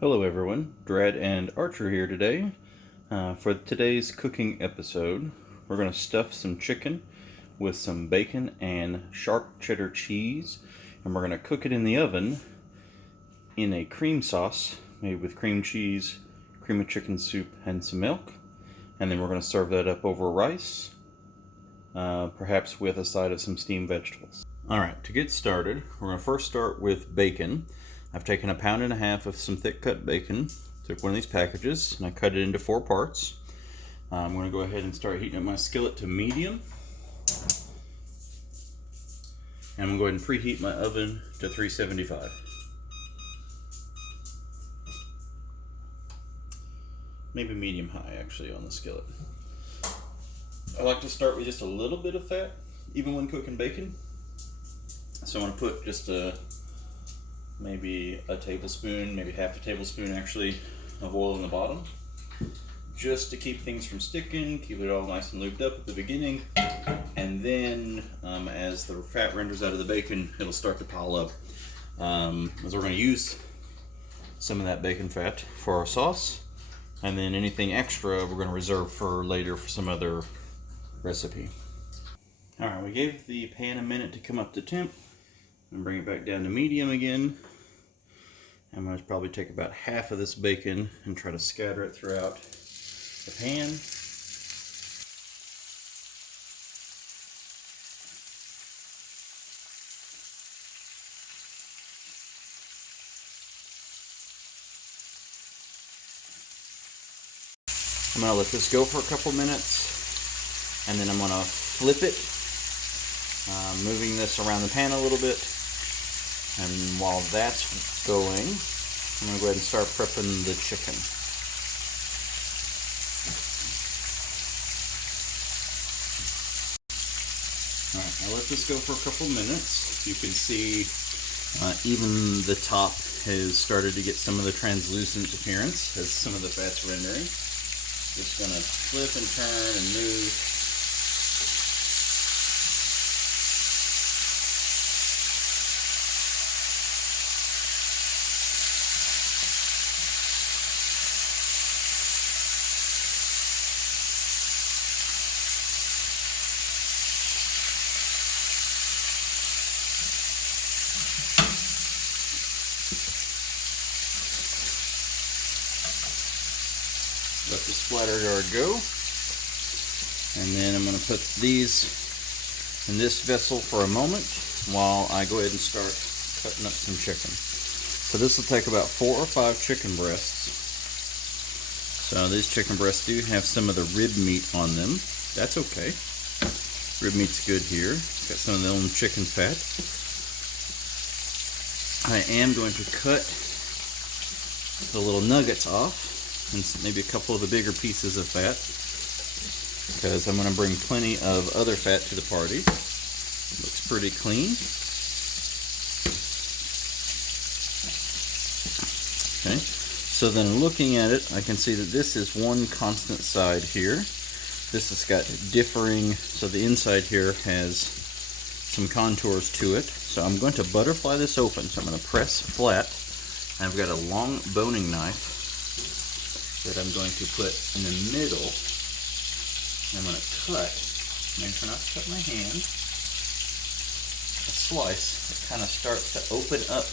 Hello everyone, Drad and Archer here today. For today's cooking episode, we're going to stuff some chicken with some bacon and sharp cheddar cheese, and we're going to cook it in the oven in a cream sauce made with cream cheese, cream of chicken soup, and some milk. And then we're going to serve that up over rice, perhaps with a side of some steamed vegetables. Alright, to get started, we're going to first start with bacon. I've taken 1.5 pounds of some thick cut bacon, took one of these packages, and I cut it into 4 parts. I'm going to go ahead and start heating up my skillet to medium. And I'm going to go ahead and preheat my oven to 375. Maybe medium high actually on the skillet. I like to start with just a little bit of fat, even when cooking bacon. So I'm going to put just maybe a tablespoon, maybe half a tablespoon actually, of oil in the bottom, just to keep things from sticking, keep it all nice and lubed up at the beginning, and then as the fat renders out of the bacon, it'll start to pile up. As we're going to use some of that bacon fat for our sauce, and then anything extra we're going to reserve for later for some other recipe. Alright, we gave the pan a minute to come up to temp, and bring it back down to medium again. I'm going to probably take about half of this bacon and try to scatter it throughout the pan. I'm going to let this go for a couple minutes, and then I'm going to flip it, moving this around the pan a little bit. And while that's going, I'm going to go ahead and start prepping the chicken. Alright, I'll let this go for a couple minutes. You can see even the top has started to get some of the translucent appearance as some of the fat's rendering. Just going to flip and turn and move. Let the splatter guard go, and then I'm going to put these in this vessel for a moment while I go ahead and start cutting up some chicken. So this will take about 4 or 5 chicken breasts. So these chicken breasts do have some of the rib meat on them. That's okay. Rib meat's good here. Got some of the own chicken fat. I am going to cut the little nuggets off, and maybe a couple of the bigger pieces of fat, because I'm going to bring plenty of other fat to the party. Looks pretty clean. Okay, so then looking at it, I can see that this is one constant side here. This has got differing, so the inside here has some contours to it. So I'm going to butterfly this open. So I'm going to press flat. I've got a long boning knife that I'm going to put in the middle. I'm going to cut, make sure not to cut my hand, a slice that kind of starts to open up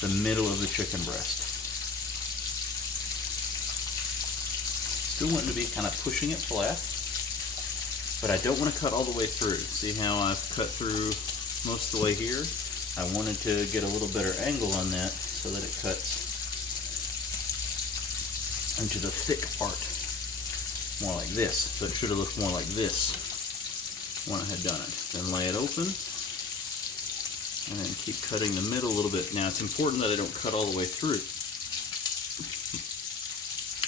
the middle of the chicken breast. Still wanting to be kind of pushing it flat, but I don't want to cut all the way through. See how I've cut through most of the way here? I wanted to get a little better angle on that so that it cuts into the thick part, more like this. So it should have looked more like this when I had done it. Then lay it open, and then keep cutting the middle a little bit. Now it's important that I don't cut all the way through.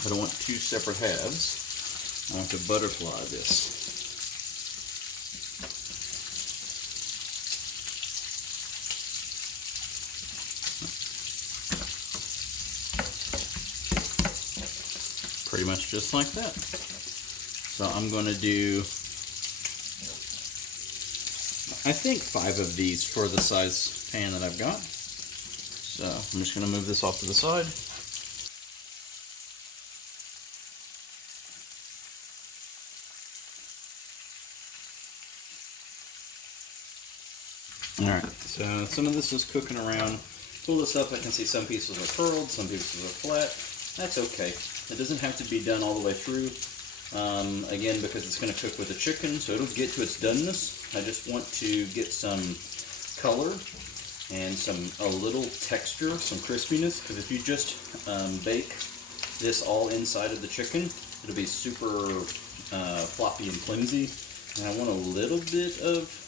I don't want 2 separate halves. I want to butterfly this. Pretty much just like that. So I'm going to do, I think 5 of these for the size pan that I've got. So I'm just going to move this off to the side. Alright, so some of this is cooking around. Pull this up, I can see some pieces are curled, some pieces are flat. That's okay. It doesn't have to be done all the way through. Again, because it's going to cook with the chicken, so it'll get to its doneness. I just want to get some color and a little texture, some crispiness, because if you just bake this all inside of the chicken, it'll be super floppy and flimsy. And I want a little bit of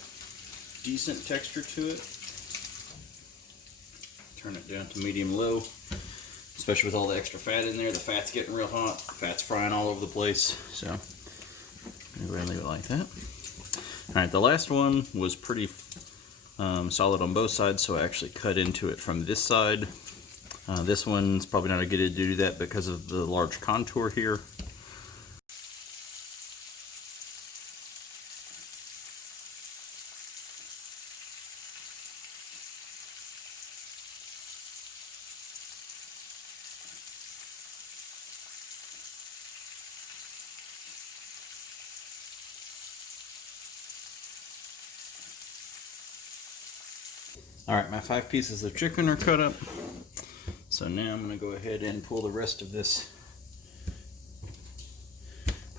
decent texture to it. Turn it down to medium-low, especially with all the extra fat in there. The fat's getting real hot. Fat's frying all over the place. So I'm going to leave it like that. Alright, the last one was pretty solid on both sides, so I actually cut into it from this side. This one's probably not a good idea to do that because of the large contour here. Alright, my 5 pieces of chicken are cut up. So now I'm going to go ahead and pull the rest of this.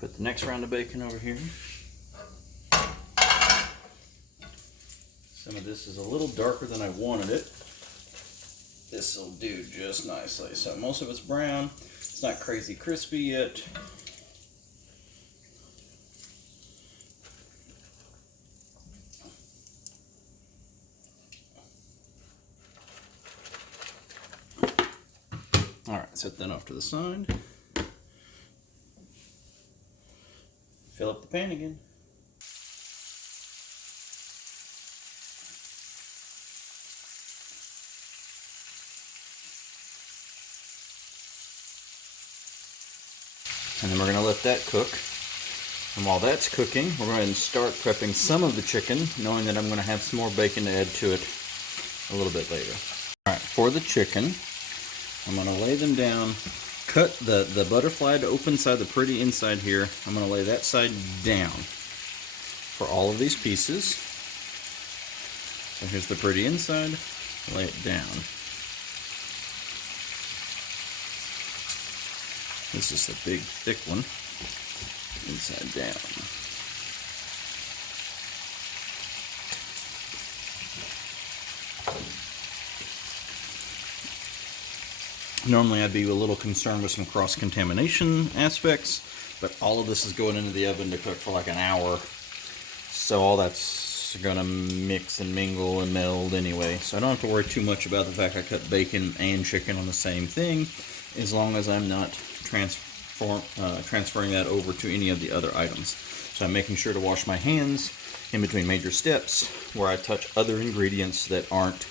Put the next round of bacon over here. Some of this is a little darker than I wanted it. This will do just nicely. So most of it's brown. It's not crazy crispy yet. Alright, set that off to the side. Fill up the pan again. And then we're going to let that cook. And while that's cooking, we're going to start prepping some of the chicken, knowing that I'm going to have some more bacon to add to it a little bit later. Alright, for the chicken, I'm going to lay them down, cut the butterfly to open side, the pretty inside here. I'm going to lay that side down for all of these pieces. So here's the pretty inside, lay it down. This is the big thick one, inside down. Normally I'd be a little concerned with some cross-contamination aspects, but all of this is going into the oven to cook for like an hour. So all that's going to mix and mingle and meld anyway. So I don't have to worry too much about the fact I cut bacon and chicken on the same thing, as long as I'm not transferring that over to any of the other items. So I'm making sure to wash my hands in between major steps where I touch other ingredients that aren't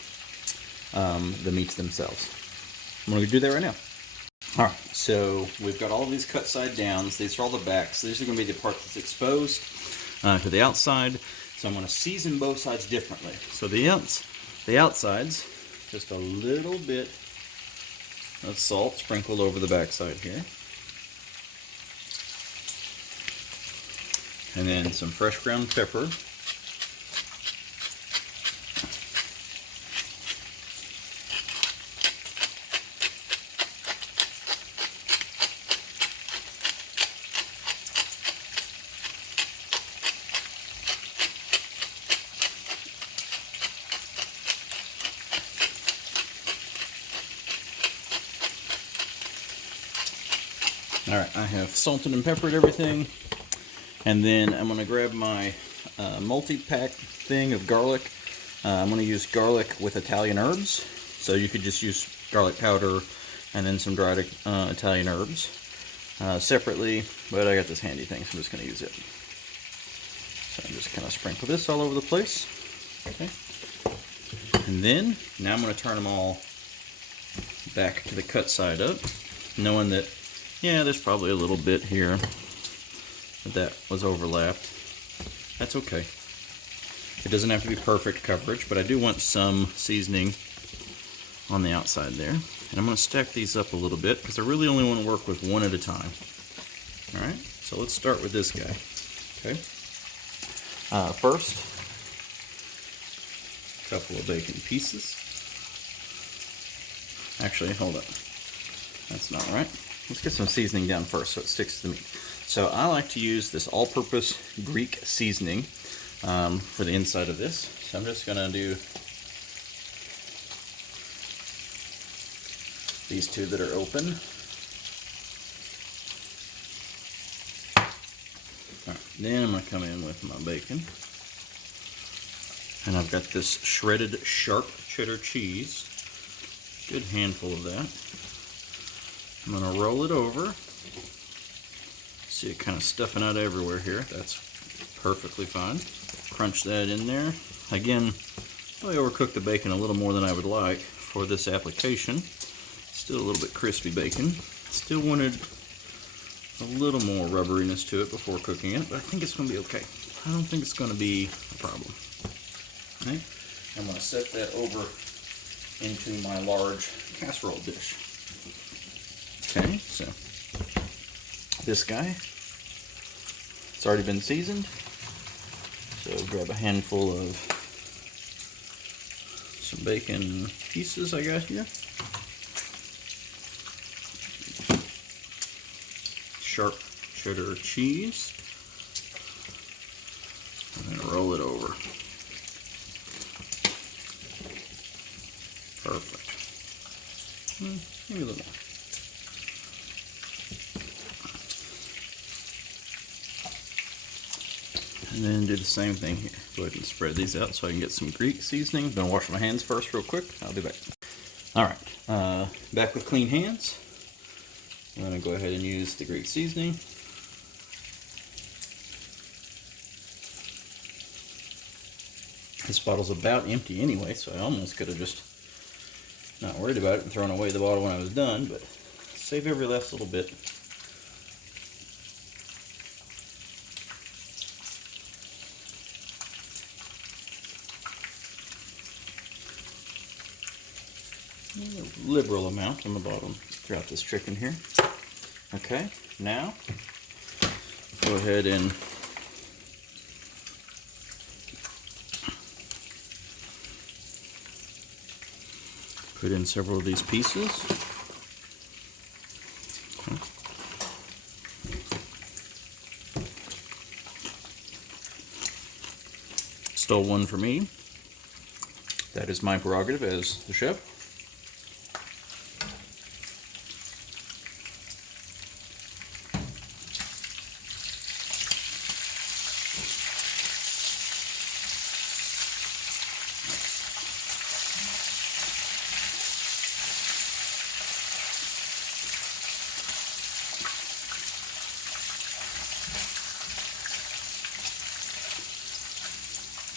the meats themselves. I'm going to do that right now. Alright, so we've got all of these cut side downs. These are all the backs. These are going to be the part that's exposed to the outside. So I'm going to season both sides differently. So the outsides, just a little bit of salt sprinkled over the backside here. And then some fresh ground pepper. Alright, I have salted and peppered everything, and then I'm going to grab my multi-pack thing of garlic. I'm going to use garlic with Italian herbs, so you could just use garlic powder and then some dried Italian herbs separately, but I got this handy thing, so I'm just going to use it. So I'm just kind of sprinkle this all over the place. Okay. And then, now I'm going to turn them all back to the cut side up, knowing that yeah, there's probably a little bit here that was overlapped. That's okay. It doesn't have to be perfect coverage, but I do want some seasoning on the outside there. And I'm going to stack these up a little bit because I really only want to work with one at a time. Alright, so let's start with this guy. Okay. First, a couple of bacon pieces. Actually, hold up. That's not right. Let's get some seasoning down first so it sticks to the meat. So I like to use this all-purpose Greek seasoning for the inside of this. So I'm just going to do these two that are open. Alright, then I'm going to come in with my bacon. And I've got this shredded sharp cheddar cheese. Good handful of that. I'm going to roll it over. See it kind of stuffing out everywhere here. That's perfectly fine. Crunch that in there. Again, I overcooked the bacon a little more than I would like for this application. Still a little bit crispy bacon. Still wanted a little more rubberiness to it before cooking it, but I think it's going to be okay. I don't think it's going to be a problem. All right. I'm going to set that over into my large casserole dish. Okay, so this guy, it's already been seasoned. So grab a handful of some bacon pieces I got here. Sharp cheddar cheese. And then roll it over. Perfect. Maybe a little more. And then do the same thing here. Go ahead and spread these out so I can get some Greek seasoning. I'm going to wash my hands first real quick. I'll be back. Alright, back with clean hands. I'm going to go ahead and use the Greek seasoning. This bottle's about empty anyway, so I almost could have just not worried about it and thrown away the bottle when I was done, but save every last little bit. A liberal amount on the bottom throughout this chicken here. Okay, now go ahead and put in several of these pieces. Okay. Stole one for me. That is my prerogative as the chef.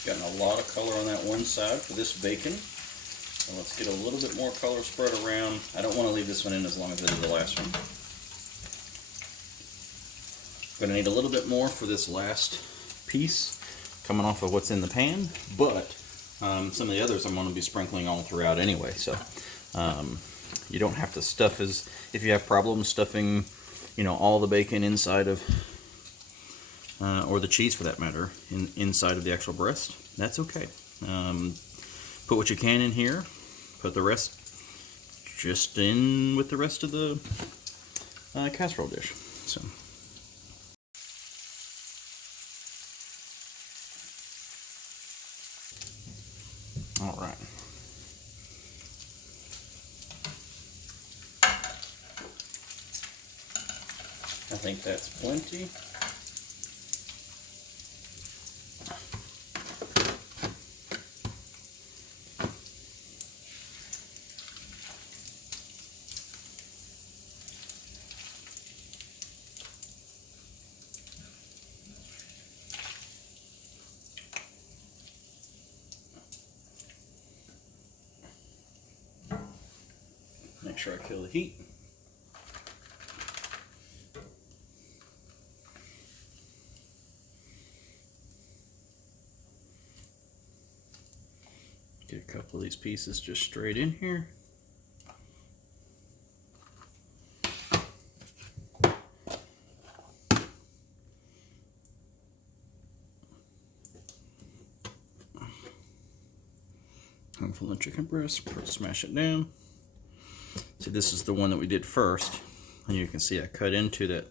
Gotten a lot of color on that one side for this bacon. So let's get a little bit more color spread around. I don't want to leave this one in as long as I did the last one. I'm going to need a little bit more for this last piece coming off of what's in the pan, but some of the others I'm going to be sprinkling all throughout anyway. So you don't have to stuff if you have problems stuffing, all the bacon inside of or the cheese for that matter, inside of the actual breast, that's okay. Put what you can in here, put the rest just in with the rest of the casserole dish. So. All right. I think that's plenty. Make sure I kill the heat. Get a couple of these pieces just straight in here. working from the chicken breast. Smash it down. See, this is the one that we did first, and you can see I cut into that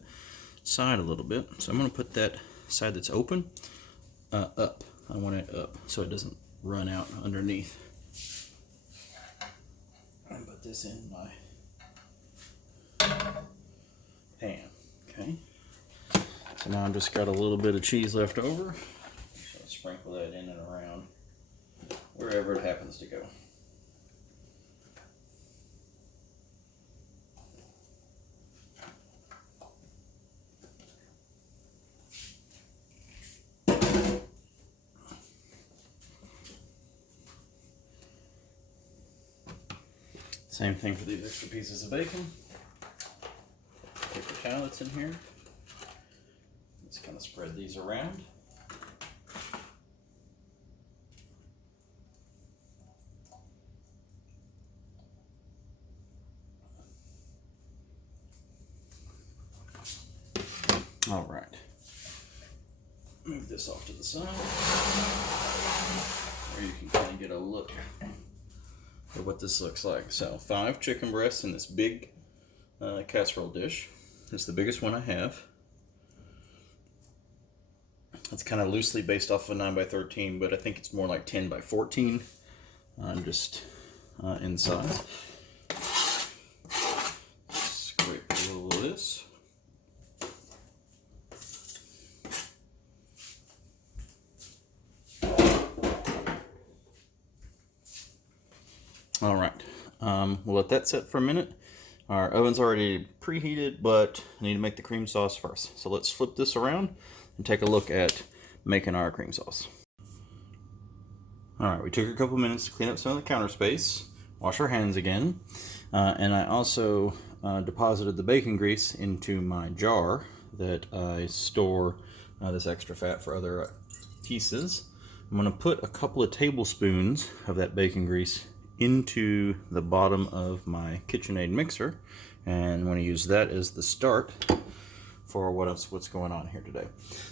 side a little bit. So I'm going to put that side that's open up. I want it up so it doesn't run out underneath. I'm going to put this in my pan. Okay. So now I've just got a little bit of cheese left over. So I'll sprinkle that in and around wherever it happens to go. Same thing for these extra pieces of bacon. Paper towel that's in here. Just kind of spread these around. All right. Move this off to the side, where you can kind of get a look at what this looks like. So 5 chicken breasts in this big casserole dish. It's the biggest one I have. It's kind of loosely based off of a 9x13, but I think it's more like 10x14. Just inside. Scrape a little of this. All right, we'll let that set for a minute. Our oven's already preheated, but I need to make the cream sauce first. So let's flip this around and take a look at making our cream sauce. All right, we took a couple minutes to clean up some of the counter space, wash our hands again, and I also deposited the bacon grease into my jar that I store this extra fat for other pieces. I'm going to put a couple of tablespoons of that bacon grease into the bottom of my KitchenAid mixer, and I'm going to use that as the start for what's going on here today.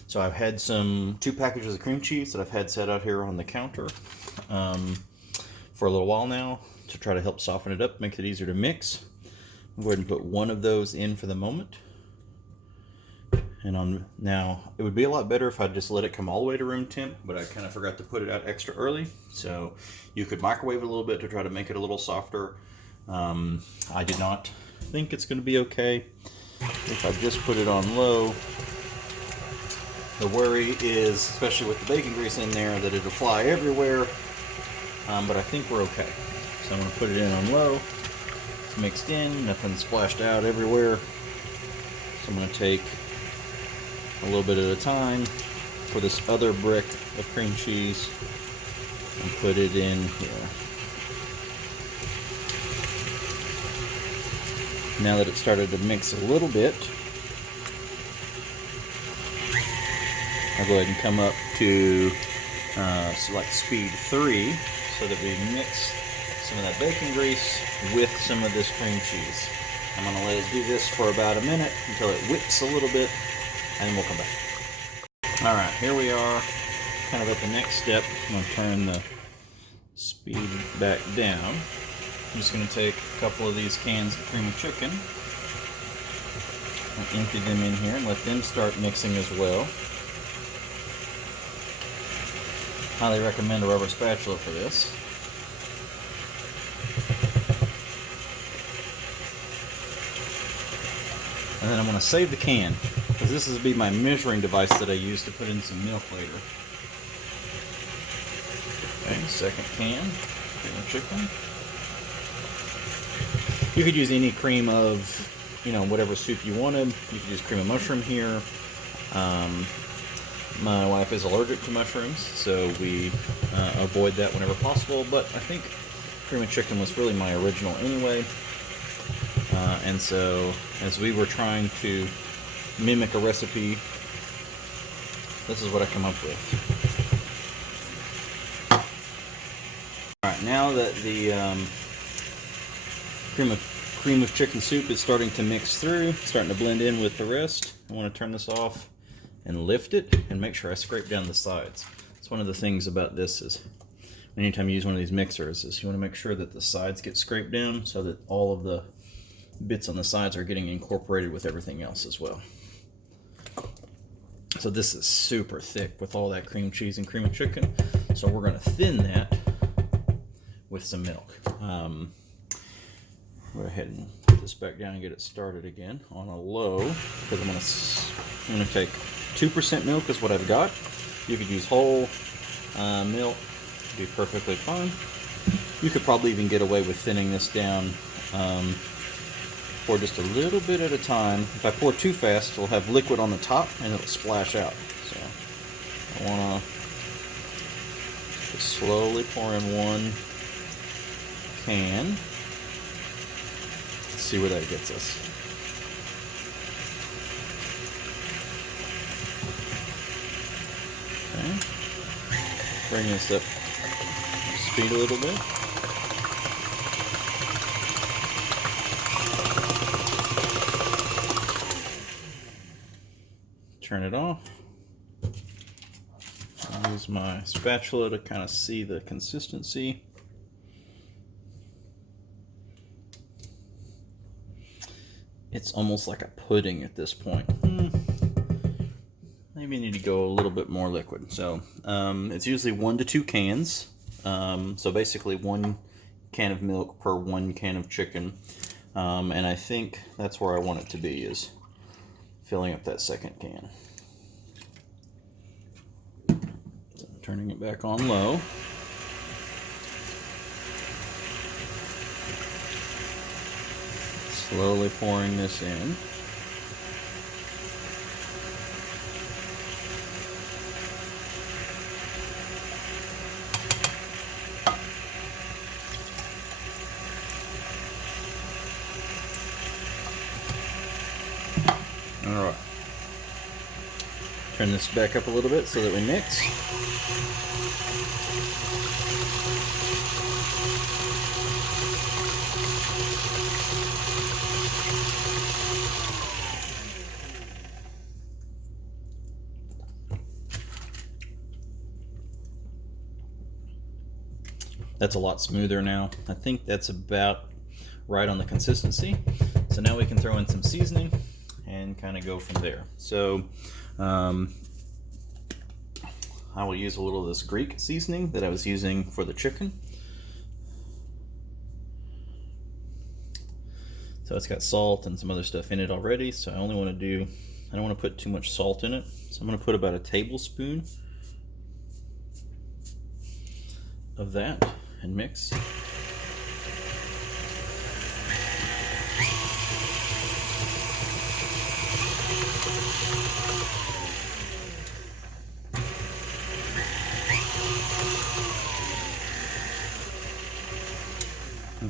So I've had 2 packages of cream cheese that I've had set out here on the counter for a little while now to try to help soften it up, make it easier to mix. I'm going to put one of those in for the moment. And now, it would be a lot better if I just let it come all the way to room temp, but I kind of forgot to put it out extra early. So you could microwave it a little bit to try to make it a little softer. I did not think it's going to be okay if I just put it on low. The worry is, especially with the bacon grease in there, that it'll fly everywhere, but I think we're okay. So I'm going to put it in on low. It's mixed in, nothing splashed out everywhere. So I'm going to take a little bit at a time for this other brick of cream cheese and put it in here. Now that it started to mix a little bit, I'll go ahead and come up to like speed 3 so that we mix some of that bacon grease with some of this cream cheese. I'm going to let it do this for about a minute until it whips a little bit, and then we'll come back. All right, here we are, kind of at the next step. I'm going to turn the speed back down. I'm just going to take a couple of these cans of cream of chicken and empty them in here and let them start mixing as well. Highly recommend a rubber spatula for this. And then I'm going to save the can, because this will be my measuring device that I use to put in some milk later. Okay, second can, cream of chicken. You could use any cream of, whatever soup you wanted. You could use cream of mushroom here. My wife is allergic to mushrooms, so we avoid that whenever possible, but I think cream of chicken was really my original anyway. And so, as we were trying to mimic a recipe, this is what I come up with. Alright, now that the cream of chicken soup is starting to mix through, starting to blend in with the rest, I want to turn this off and lift it and make sure I scrape down the sides. It's one of the things about this is anytime you use one of these mixers is you want to make sure that the sides get scraped down so that all of the bits on the sides are getting incorporated with everything else as well. So this is super thick with all that cream cheese and cream of chicken. So we're going to thin that with some milk. Go ahead and put this back down and get it started again on a low, because I'm going to take 2% milk is what I've got. You could use whole milk, it'd be perfectly fine. You could probably even get away with thinning this down pour just a little bit at a time. If I pour too fast, it'll have liquid on the top and it'll splash out. So I want to just slowly pour in one can. Let's see where that gets us. Okay. Bring this up to speed a little bit. Turn it off. I'll use my spatula to kind of see the consistency. It's almost like a pudding at this point. Maybe need to go a little bit more liquid. So it's usually 1 to 2 cans. So basically 1 can of milk per 1 can of chicken. And I think that's where I want it to be, is filling up that second can. So turning it back on low. Slowly pouring this in. All right. Turn this back up a little bit so that we mix. That's a lot smoother now. I think that's about right on the consistency. So now we can throw in some seasoning and kind of go from there. So I will use a little of this Greek seasoning that I was using for the chicken. So it's got salt and some other stuff in it already, so I only want to I don't want to put too much salt in it. So I'm going to put about a tablespoon of that and mix.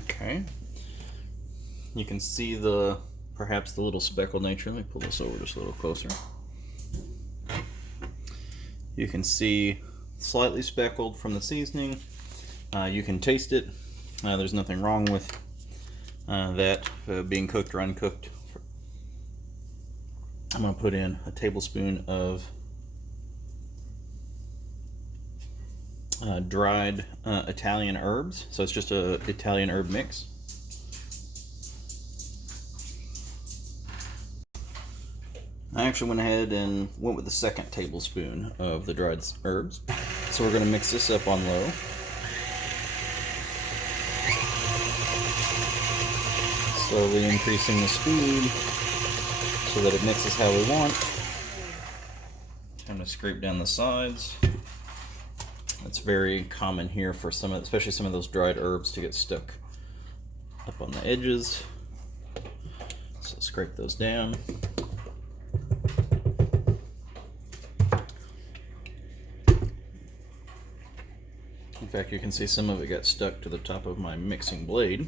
Okay, you can see perhaps the little speckled nature. Let me pull this over just a little closer. You can see slightly speckled from the seasoning. You can taste it. There's nothing wrong with that being cooked or uncooked. I'm going to put in a tablespoon of dried Italian herbs. So it's just a Italian herb mix. I actually went ahead and went with the second tablespoon of the dried herbs. So we're going to mix this up on low. Slowly increasing the speed so that it mixes how we want. Time to scrape down the sides. It's very common here for especially some of those dried herbs to get stuck up on the edges. So scrape those down. In fact, you can see some of it got stuck to the top of my mixing blade.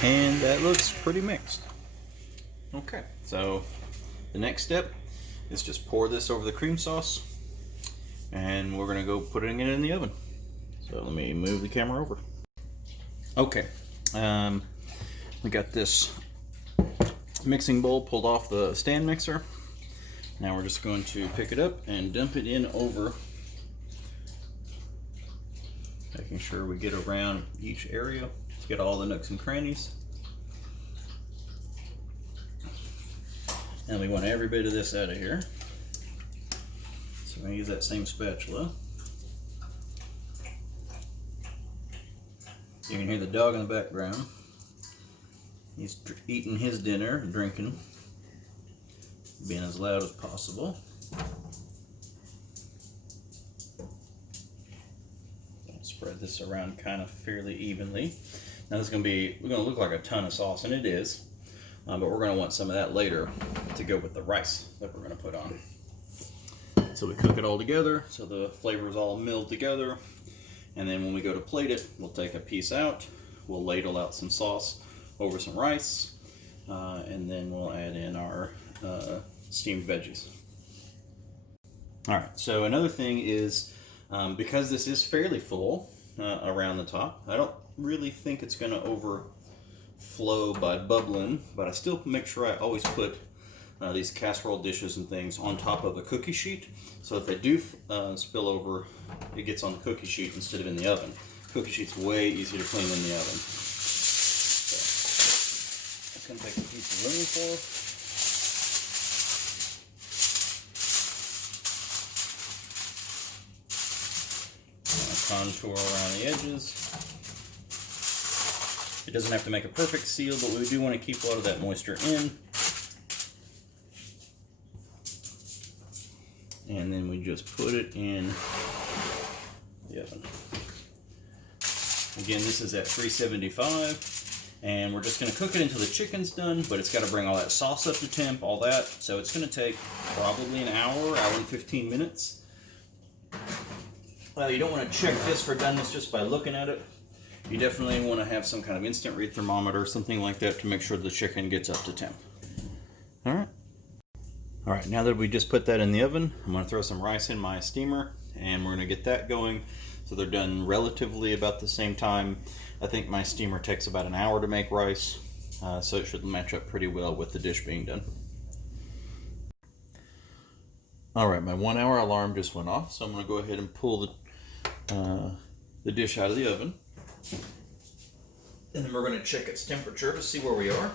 And that looks pretty mixed. Okay, so the next step is just pour this over the cream sauce, and we're gonna go put it in the oven. So let me move the camera over. Okay, We got this mixing bowl pulled off the stand mixer. Now we're just going to pick it up and dump it in over, making sure we get around each area to get all the nooks and crannies. And we want every bit of this out of here. So we're going to use that same spatula. You can hear the dog in the background. He's eating his dinner and drinking, being as loud as possible. Spread this around kind of fairly evenly. Now this is going to look like a ton of sauce, and it is. But we're going to want some of that later to go with the rice that we're going to put on. So we cook it all together so the flavors all meld together. And then when we go to plate it, we'll take a piece out, we'll ladle out some sauce over some rice, and then we'll add in our steamed veggies. Alright, so another thing is, because this is fairly full around the top, I don't really think it's going to overflow by bubbling, but I still make sure I always put these casserole dishes and things on top of a cookie sheet, so if they do spill over, it gets on the cookie sheet instead of in the oven. Cookie sheet's way easier to clean in the oven. So, that's going to take a piece of room for. Contour around the edges. It doesn't have to make a perfect seal, but we do want to keep a lot of that moisture in. And then we just put it in the oven. Again, this is at 375, and we're just going to cook it until the chicken's done, but it's got to bring all that sauce up to temp, all that. So it's going to take probably an hour and 15 minutes. Well, you don't want to check this for doneness just by looking at it. You definitely want to have some kind of instant read thermometer, something like that, to make sure the chicken gets up to temp. Alright. Alright, now that we just put that in the oven, I'm going to throw some rice in my steamer, and we're going to get that going. So they're done relatively about the same time. I think my steamer takes about an hour to make rice, so it should match up pretty well with the dish being done. Alright, my 1 hour alarm just went off, so I'm going to go ahead and pull the dish out of the oven. And then we're going to check its temperature to see where we are.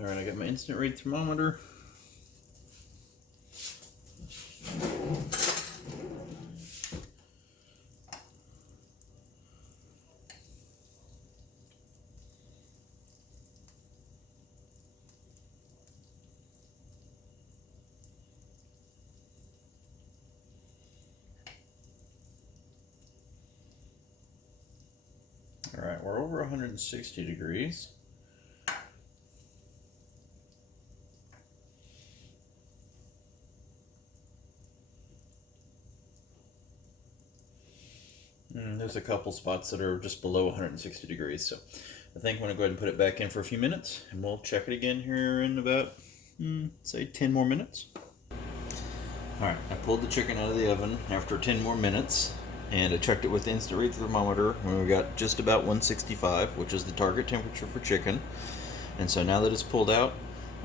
Alright, I got my instant read thermometer. Alright, we're over 160 degrees. There's a couple spots that are just below 160 degrees, so I think I'm going to go ahead and put it back in for a few minutes, and we'll check it again here in about, say, 10 more minutes. Alright, I pulled the chicken out of the oven after 10 more minutes, and I checked it with the instant read thermometer, and we got just about 165, which is the target temperature for chicken. And so now that it's pulled out,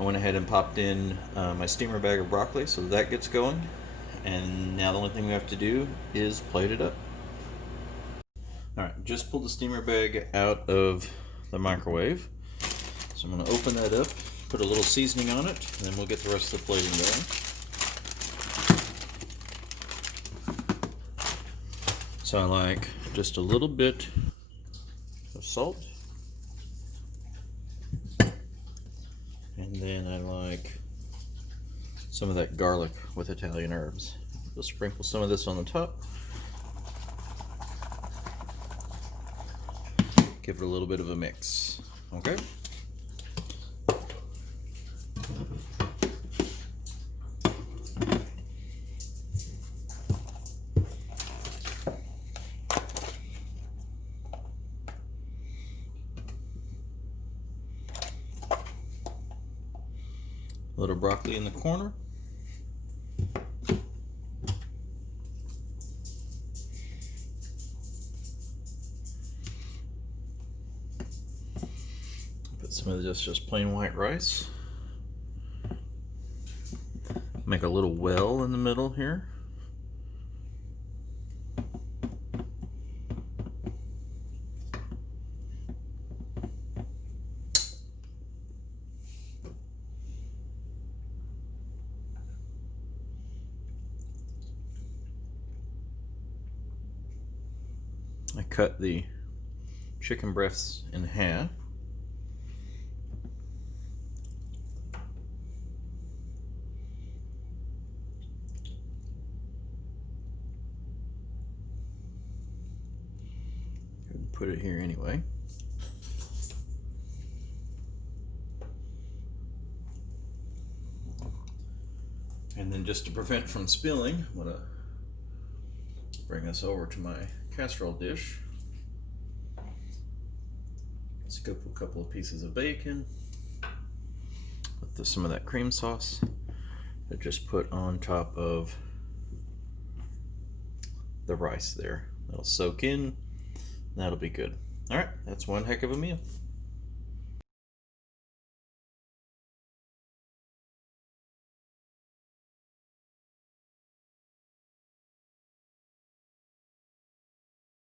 I went ahead and popped in my steamer bag of broccoli, so that gets going. And now the only thing we have to do is plate it up. Alright, just pulled the steamer bag out of the microwave. So I'm going to open that up, put a little seasoning on it, and then we'll get the rest of the plating going. So I like just a little bit of salt. And then I like some of that garlic with Italian herbs. We'll sprinkle some of this on the top. Give it a little bit of a mix. Okay. A little broccoli in the corner. Put some of this just plain white rice. Make a little well in the middle here. I cut the chicken breasts in half. Put it here anyway. And then just to prevent from spilling, I'm gonna bring this over to my casserole dish. Scoop a couple of pieces of bacon with some of that cream sauce that just put on top of the rice there. That'll soak in. That'll be good. All right, that's one heck of a meal.